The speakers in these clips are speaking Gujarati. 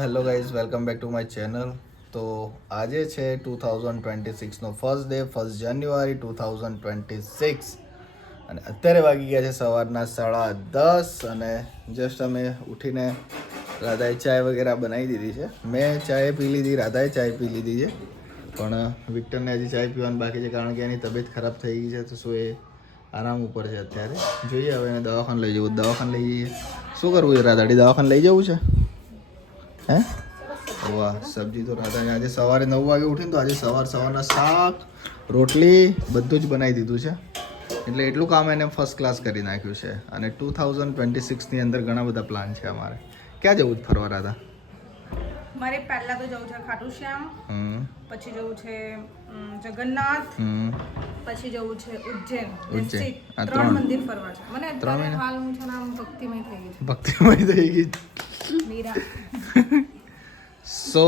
Hello guys welcome back to my channel તો આજે છે two thousand twenty સિક્સનો first day first January two thousand twenty six અને અત્યારે વાગી ગયા છે સવારના સાડા દસ અને જસ્ટ અમે ઉઠીને રાધાએ ચાય વગેરે બનાવી દીધી છે. મેં ચાય પી લીધી, રાધાએ ચાય પી લીધી છે. પણ, વિક્ટરને હજી ચાય પીવાનું બાકી છે કારણ કે એની તબિયત ખરાબ થઈ ગઈ છે, તો શું એ આરામ ઉપર છે અત્યારે. જોઈએ હવે એને દવાખાને લઈ જવું, દવાખાને લઈ જઈએ. શું કરવું છે રાધાડી દવાખાને લઈ જવું છે? હે? વાહ સબ્જી તો રાધાને આજે સવારે નવ વાગે ઉઠીને તો આજે સવાર સવારના શાક રોટલી બધું જ બનાવી દીધું છે. એટલે એટલું કામ એને ફર્સ્ટ ક્લાસ કરી નાખ્યું છે. અને ટુ થાઉઝન્ડ ટ્વેન્ટી સિક્સની અંદર ઘણા બધા પ્લાન છે અમારે. ક્યાં જવું છે ફરવા રાધા? મારે પહેલા તો જવું છે ખાટુ શ્યામ પછી જવું છે જગન્નાથ પછી જવું છે ઉજ્જૈન. ઉજ્જૈન. ત્રણ. મંદિર ફરવા છે. મને ત્રણ હાલ હું છે નામ ભક્તિમય થઈ ગઈ ભક્તિમય થઈ ગઈ. સો,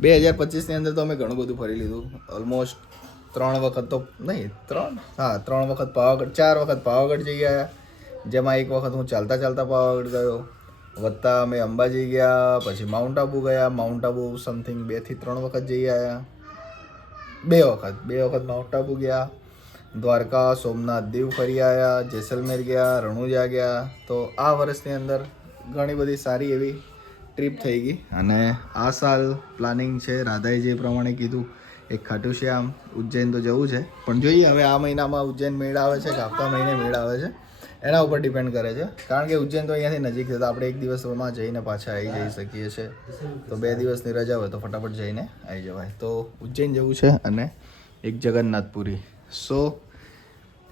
બે હજાર પચીસની અંદર તો અમે ઘણું બધું ફરી લીધું. ઓલમોસ્ટ ત્રણ વખત તો નહીં, ત્રણ? હા, ત્રણ વખત પાવાગઢ, ચાર વખત પાવાગઢ જઈ આવ્યા જેમાં એક વખત હું ચાલતા ચાલતા પાવાગઢ ગયો. વત્તા અમે અંબાજી ગયા, પછી માઉન્ટ આબુ ગયા. માઉન્ટ આબુ સમથિંગ બેથી ત્રણ વખત જઈ આવ્યા બે વખત બે વખત માઉન્ટ આબુ ગયા. દ્વારકા, સોમનાથ દીવ ફરી આવ્યા જેસલમેર ગયા, રણુજા ગયા. તો આ વર્ષની અંદર ઘણી બધી સારી એવી ટ્રીપ થઈ ગઈ. અને આ સાલ પ્લાનિંગ છે રાધાએ જે પ્રમાણે કીધું એક ખાટું શ્યામ ઉજ્જૈન તો જવું છે. પણ જોઈએ હવે આ મહિનામાં ઉજ્જૈન મેળ આવે છે કે આવતા મહિને મેળ આવે છે એના ઉપર ડિપેન્ડ કરે છે. કારણ કે ઉજ્જૈન તો અહીંયાથી નજીક છે તો આપણે એક દિવસમાં જઈને પાછા આવી જઈ શકીએ છીએ. તો બે દિવસની રજા હોય તો ફટાફટ જઈને આવી જવાય. તો ઉજ્જૈન જવું છે અને એક જગન્નાથપુરી. સો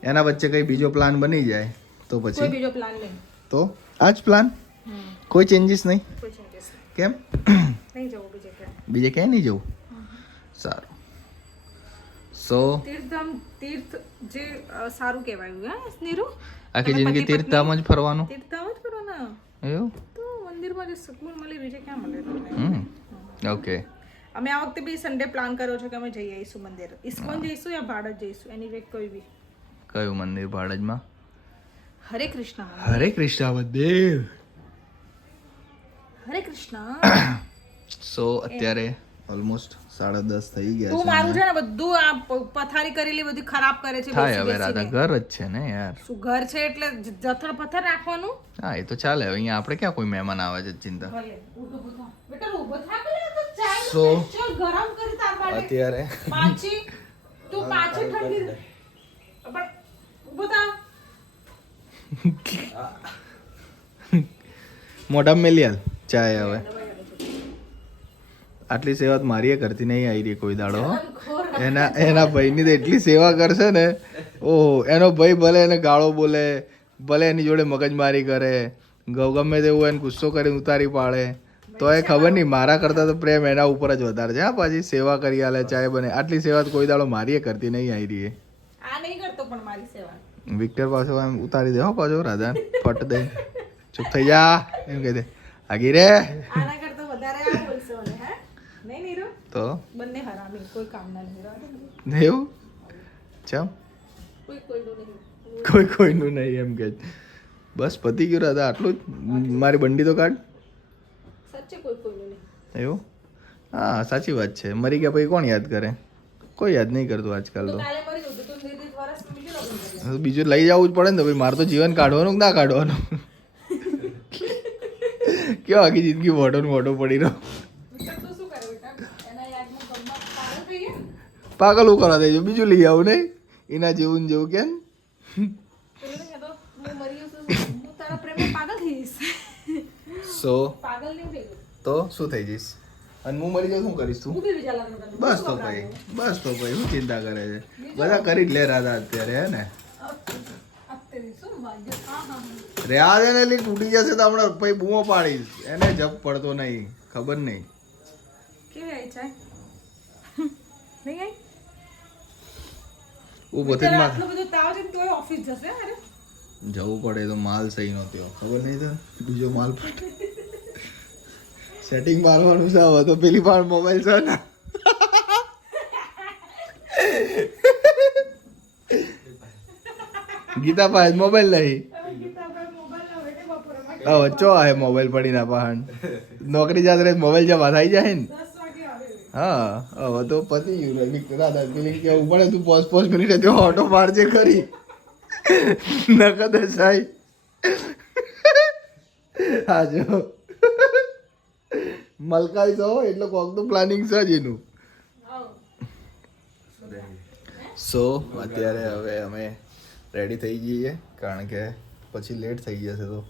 એના વચ્ચે કંઈ બીજો પ્લાન બની જાય તો પછી? બીજો પ્લાન નહીં. તો આ જ પ્લાન કોઈ ચેન્જીસ નહીં? કેમ? નહીં જવું બીજે ક્યાંય. નહીં જવું? સારું. સો તીર્થધામ તીર્થ જે સારું કહેવાયું હે નીરુ આખી જિંદગી તીર્થધામ જ ફરવાનું? તીર્થધામ જ કરો ને એવું? તો મંદિરમાં જે સુકૂન મળે બીજે ક્યાં મળે તમને? ઓકે અમે આ વખતે બી સન્ડે પ્લાન કર્યો છે કે અમે જઈ આવીશું મંદિર. ઇસ્કોન જઈશું યા ભારત જઈશું? એની વે કોઈ બી. કયું મંદિર? ભાડજમાં? હરે કૃષ્ણ હરે કૃષ્ણ મંદિર. હરે કૃષ્ણ. સો અત્યારે ઓલમોસ્ટ સાડા દસ થઈ ગયા તું છે મારું છે ને બધું આ પથારી કરેલી બધી ખરાબ કરે છે થાય હવે રાધા ઘર જ છે ને યાર. શું ઘર છે એટલે જથર પથર રાખવાનું? હા એ તો ચાલે હવે અહીંયા આપણે ક્યાં કોઈ મહેમાન આવે છે ચિંતા. બેટા ઊભો થા પેલા તો ચાય So, ગરમ કરી તાર માટે અત્યારે. પાછી તું પાછી ઠંડી પણ ઊભો થા. મોઢામાં મેલી હાલ ચાય હવે. આટલી સેવા મારીએ કરતી નહીં આવી રહી કોઈ દાડો. એના એના ભાઈની તો એટલી સેવા કરશે ને. ઓહો એનો ભાઈ ભલે એને ગાળો બોલે ભલે એની જોડે મગજમારી કરે ગમે તેવું એને ગુસ્સો કરીને ઉતારી પાડે તો એ ખબર નહીં મારા કરતાં તો પ્રેમ એના ઉપર જ વધારે છે હા પાછી સેવા કરી આલે ચાય બને. આટલી સેવા તો કોઈ દાડો મારીએ કરતી નહીં આવી રહી આ નહીં કરતો પણ મારી સેવા. વિક્ટર પાસે એમ ઉતારી દે હો પાછો રાધા ફટ દે. ચૂપ થઈ જા એમ કહી દે. આગી રે આના કરતો વધારે આ બોલશો ને હે? નહીં નીરુ? તો? બંને હરામી કોઈ કામના નહીં રહેવા દે. એવું? ચમ? કોઈ કોઈનું નહીં. કોઈ કોઈનું નહીં એમ કે. બસ પતી ગયું રાધા આટલું જ? મારી બંડી તો કાઢ. સાચે કોઈ કોઈનું નહીં. એવું? હા સાચી વાત છે. મરી ગયા પછી કોણ યાદ કરે? કોઈ યાદ નહીં કરતું આજકાલ તો બીજું લઈ જવું જ પડે ને તો ભાઈ મારે તો જીવન કાઢવાનું કે ના કાઢવાનું? કેવો આખી જિંદગી મોઢો ને મોટો પડી રહ્યો પાગલ થઈ હું કરવા દેજો બીજું લઈ આવું નહીં? એના જેવું ને જેવું કેમ? હું હું થઈ સો થઈ તો શું થઈ જઈશ? અને હું મરી જાઉં, શું કરીશ તું? હું. બસ તો ભાઈ, બસ તો ભાઈ, શું ચિંતા કરે છે? બધા કરી જ લે રાધા અત્યારે, હે ને અત્યારે શું ભાગ્ય હા હા હા. રહ્યા છે ને એટલે તૂટી જશે તો હમણાં પછી બૂમો પાડીશ. એને જપ પડતો નહીં. ખબર નહીં. કેવી આવી ચાય? નહીં આવી હું પોતે માં આટલો બધો તાવ છે તોય ઓફિસ જશે અરે. જવું પડે તો માલ સહી નો થયો. ખબર નહીં તો બીજો માલ સેટિંગ મારવાનું છે હવે તો પેલી વાર મોબાઈલ છે ને. ગીતા પાસે મોબાઈલ નહીં હવે ચો આવે મોબાઈલ પડી ના પાહણ. નોકરી જાત રહે મોબાઈલ જમા થઈ જાય ને? હા હવે તો પતી ગયું દાદા પેલી કેવું પડે તું પોસ્ટ પોસ્ટ કરી રહેતી ઓટો મારજે ખરી. નકદ સાહેબ હા જો. મલકાઈ તો એટલે કોક તો પ્લાનિંગ છે જ એનું. સો અત્યારે હવે અમે રેડી થઈ જઈએ. કારણ કે પછી લેટ થઈ જશે તો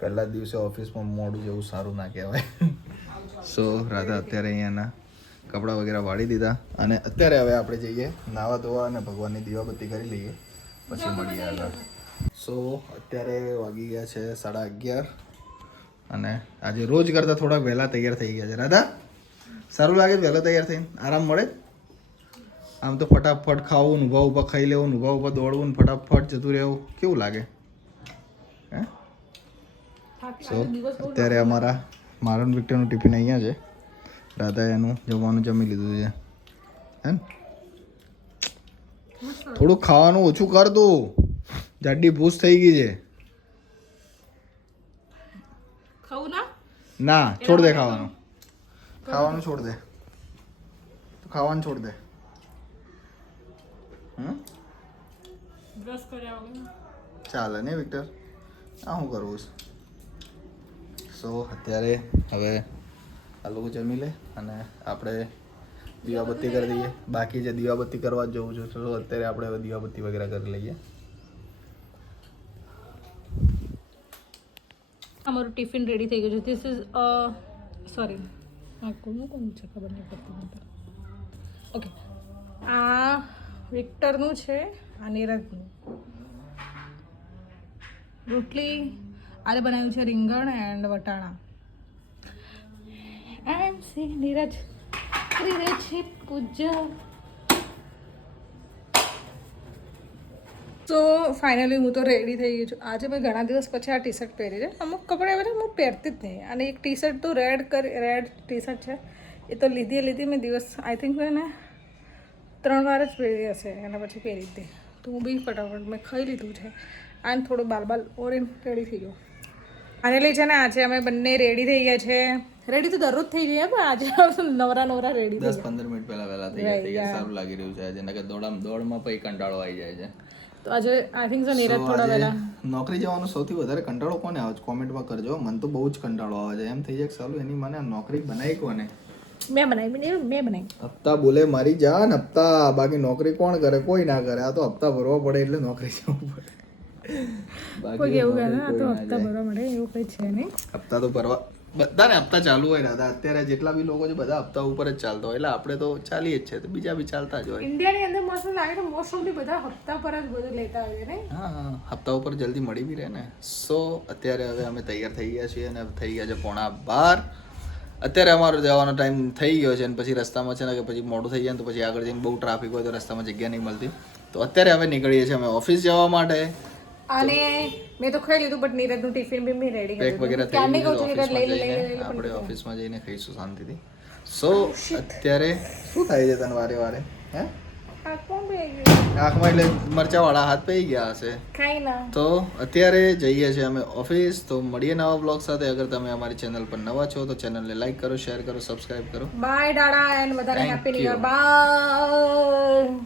પહેલા જ દિવસે ઓફિસમાં મોડું જેવું સારું ના કહેવાય. સો રાધા અત્યારે અહીંયાના કપડાં વગેરે વાળી દીધા. અને અત્યારે હવે આપણે જઈએ નાવા ધોવા અને ભગવાનની દીવાબત્તી કરી લઈએ. પછી મળીએ આગળ. સો અત્યારે વાગી ગયા છે સાડા અગિયાર. અને આજે રોજ કરતાં થોડા વહેલા તૈયાર થઈ ગયા છે. રાધા સારું લાગે વહેલા તૈયાર થઈને? આરામ મળે? આમ તો ફટાફટ ખાવું ઊભા ઊભા ખાઈ લેવું ઊભા ઊભા દોડવું ને ફટાફટ જતું રહેવું. કેવું લાગે? હે? સો અત્યારે અમારા મારણ વિક્ટરનું ટિફિન અહીંયા છે. રાધા એનું જમવાનું જમી લીધું છે. હે ને? થોડું ખાવાનું ઓછું કર તું. જાડી ભૂસ થઈ ગઈ છે. ના? છોડ દે ખાવાનું. ખાવાનું છોડ દે. તું ખાવાનું છોડ દે. બ્રશ કર્યા ચાલે ને વિક્ટર? આ શું કરવું છે? સો અત્યારે હવે આ લોકો જમી લે અને આપણે દીવાબત્તી કરી દઈએ. બાકી જે દીવાબત્તી કરવા જ જવું છું તો અત્યારે આપણે હવે દીવાબત્તી વગેરે કરી લઈએ. અમારું ટિફિન રેડી થઈ ગયું છે. ધીસ ઇઝ સોરી આ કોનું કોનું છે? ખબર નહીં પડતી ઓકે આ વિક્ટરનું છે આ નીરજનું. રોટલી આલે બનાવ્યું છે રીંગણ એન્ડ વટાણા. M C Neeraj. કરી રહે છે પૂજા. તો ફાઇનલી હું તો રેડી થઈ ગઈ છું. આજે મેં ઘણા દિવસ પછી આ ટી શર્ટ પહેરી છે. અમુક કપડાં એવા હું પહેરતી જ નહીં. અને એક ટી શર્ટ તો રેડ કરી રેડ ટી શર્ટ છે. એ તો લીધી લીધી મેં દિવસ આઈ થિંક એને ત્રણ વાર જ પહેરી હશે એના પછી પહેરી દે. તો હું બી ફટાફટ મેં ખાઈ લીધું છે. આને થોડું બાલ બાલ ઓરેન રેડી થઈ ગયો. ફાઇનલી છે ને આજે અમે બંને રેડી થઈ ગયા છે. રેડી તો દરરોજ થઈ જઈએ પણ આજે નવરા નવરા રેડી દસ પંદર મિનિટ પહેલા વહેલા થઈ ગયા સારું લાગી રહ્યું છે આજે. નકર દોડમ દોડમાં પછી કંટાળો આવી જાય છે. તો આજે આઈ થિંક સો નીરજ થોડા વહેલા. નોકરી જવાનો સૌથી વધારે કંટાળો કોને આવે છે? કોમેન્ટમાં કરજો. મને તો બહુ જ કંટાળો આવે છે. એમ થઈ જાય સારું એની મને નોકરી બનાવી કોને? મેં બનાવી મેં મેં બનાવી. હપ્તા બોલે મારી જાન હપ્તા. બાકી નોકરી કોણ કરે? કોઈ ના કરે. આ તો હપ્તા ભરવા પડે એટલે નોકરી જવું પડે. કોઈ બાકી એવું કહે આ તો હપ્તા ભરવા મળે એવું કંઈ છે નહીં. હપ્તા તો ભરવા બધાને હપ્તા ચાલુ હોય દાદા. અત્યારે જેટલા બી લોકો છે બધા હપ્તા ઉપર જ ચાલતા હોય. એટલે આપણે તો ચાલીએ જ છે તો બીજા બી ચાલતા જ હોય. ઇન્ડિયાની અંદર મોસ્ટ લાગે તો મોસ્ટ ઓફલી બધા હપ્તા પર જ બધું લેતા હોય હા હા હપ્તા ઉપર જલ્દી મળી બી રહે ને. સો અત્યારે હવે અમે તૈયાર થઈ ગયા છીએ અને થઈ ગયા છે પોણા બાર. અત્યારે અમારો જવાનો ટાઈમ થઈ ગયો છે અને પછી રસ્તામાં છે ને કે પછી મોડું થઈ જાય ને તો પછી આગળ જઈને બહુ ટ્રાફિક હોય તો રસ્તામાં જગ્યા નહીં મળતી. તો અત્યારે હવે નીકળીએ છીએ અમે ઓફિસ જવા માટે. અને મેં તો ખાઈ લીધું બટ નીરજનું ટિફિન બી મેં રેડી કર્યું વગેરે થઈ ક્યારની કહું છું નીરજ લઈ લઈ આપણે ઓફિસમાં જઈને ખાઈશું શાંતિથી. સો અત્યારે શું થાય છે તને વારે વારે? હે? આંખમાં એટલે મરચાવાળા હાથ પઈ ગયા હશે. તો અત્યારે જઈએ છીએ અમે ઓફિસ તો મળીએ નવા બ્લોગ સાથે. અગર તમે અમારી ચેનલ પર નવા છો તો ચેનલને લાઈક કરો શેર કરો સબસ્ક્રાઇબ કરો. બાય ડાડા એન્ડ બધાને હેપી ન્યુ યર બાય